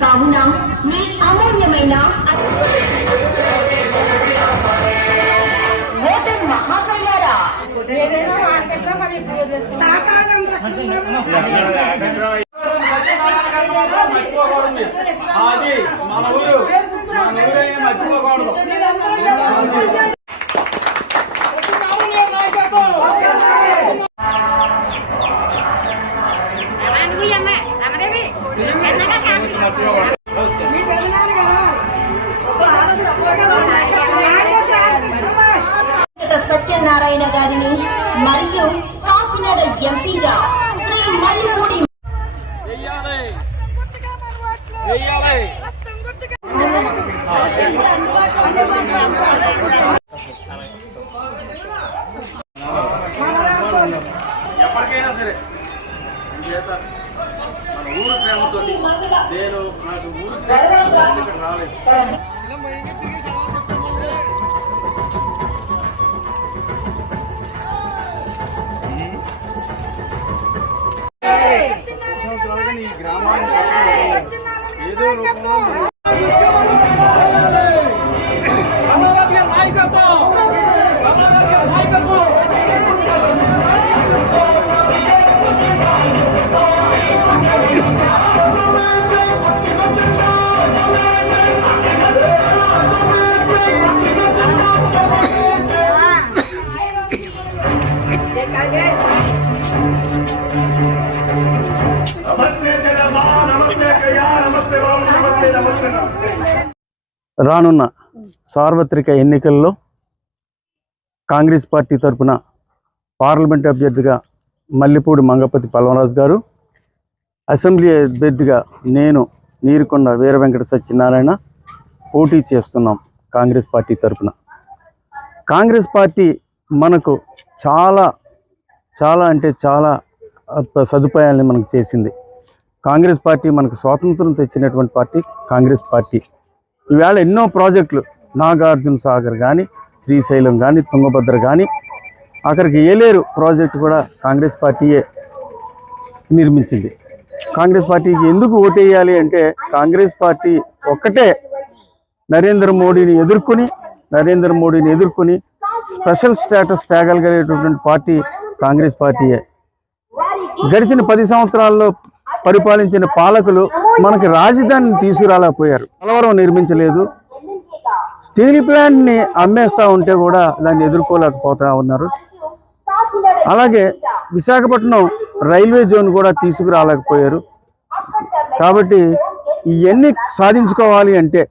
కావున మీ అమూల్యమైన ఓటర్ మహాశైలారా సత్యనారాయణ గారిని మరియు కాకినాడ ఎంపీగా శ్రీ మల్లిపూడి ఎప్పటికైనా సరే చేత మన ఊరు ప్రేమతో నేను నాకు ఊరు ఇక్కడ రాలేదు. ఈ గ్రామానికి ఏదో రానున్న సార్వత్రిక ఎన్నికల్లో కాంగ్రెస్ పార్టీ తరఫున పార్లమెంట్ అభ్యర్థిగా మల్లిపూడి మంగపతి పల్వరాజు గారు, అసెంబ్లీ అభ్యర్థిగా నేను నీరుకొండ వీర వెంకట సత్యనారాయణ పోటీ చేస్తున్నాం. కాంగ్రెస్ పార్టీ తరఫున కాంగ్రెస్ పార్టీ మనకు చాలా చాలా అంటే చాలా సదుపాయాలని మనకు చేసింది. కాంగ్రెస్ పార్టీ మనకు స్వాతంత్రం తెచ్చినటువంటి పార్టీ కాంగ్రెస్ పార్టీ. ఈవేళ ఎన్నో ప్రాజెక్టులు, నాగార్జున సాగర్ కానీ, శ్రీశైలం కానీ, తుంగభద్ర కానీ, అక్కడికి ఏలేరు ప్రాజెక్టు కూడా కాంగ్రెస్ పార్టీయే నిర్మించింది. కాంగ్రెస్ పార్టీకి ఎందుకు ఓటేయాలి అంటే కాంగ్రెస్ పార్టీ ఒక్కటే నరేంద్ర మోడీని ఎదుర్కొని స్పెషల్ స్టేటస్ తేగలిగేటటువంటి పార్టీ కాంగ్రెస్ పార్టీయే. గడిచిన 10 సంవత్సరాల్లో పరిపాలించిన పాలకులు మనకి రాజధానిని తీసుకురాలేకపోయారు. పోలవరం నిర్మించలేదు. స్టీల్ ప్లాంట్ని అమ్మేస్తూ ఉంటే కూడా దాన్ని ఎదుర్కోలేకపోతా ఉన్నారు. అలాగే విశాఖపట్నం రైల్వే జోన్ కూడా తీసుకురాలేకపోయారు. కాబట్టి ఇవన్నీ సాధించుకోవాలి అంటే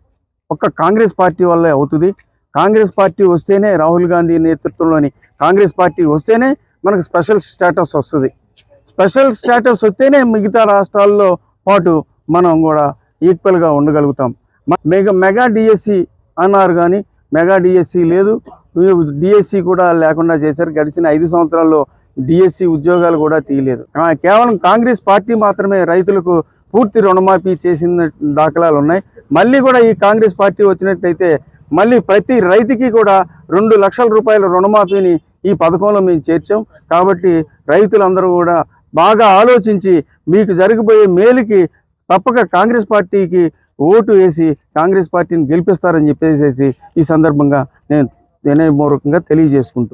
ఒక్క కాంగ్రెస్ పార్టీ వల్లే అవుతుంది. కాంగ్రెస్ పార్టీ వస్తేనే, రాహుల్ గాంధీ నేతృత్వంలోని కాంగ్రెస్ పార్టీ వస్తేనే మనకు స్పెషల్ స్టేటస్ వస్తుంది. స్పెషల్ స్టేటస్ వస్తేనే మిగతా రాష్ట్రాల్లో పాటు మనం కూడా ఈక్వల్గా ఉండగలుగుతాం. మెగా డిఎస్సి అన్నారు కానీ మెగా డిఎస్సి లేదు, డిఎస్సి కూడా లేకుండా చేశారు. గడిచిన 5 సంవత్సరాల్లో డిఎస్సి ఉద్యోగాలు కూడా తీయలేదు. కేవలం కాంగ్రెస్ పార్టీ మాత్రమే రైతులకు పూర్తి రుణమాఫీ చేసిన దాఖలాలు ఉన్నాయి. మళ్ళీ కూడా ఈ కాంగ్రెస్ పార్టీ వచ్చినట్టయితే మళ్ళీ ప్రతి రైతుకి కూడా 2 లక్షల రూపాయల రుణమాఫీని ఈ పథకంలో మేము చేర్చాం. కాబట్టి రైతులందరూ కూడా బాగా ఆలోచించి మీకు జరిగిపోయే మేలుకి తప్పక కాంగ్రెస్ పార్టీకి ఓటు వేసి కాంగ్రెస్ పార్టీని గెలిపిస్తారని చెప్పేసి ఈ సందర్భంగా నేను వినయపూర్వకంగా తెలియజేసుకుంటూ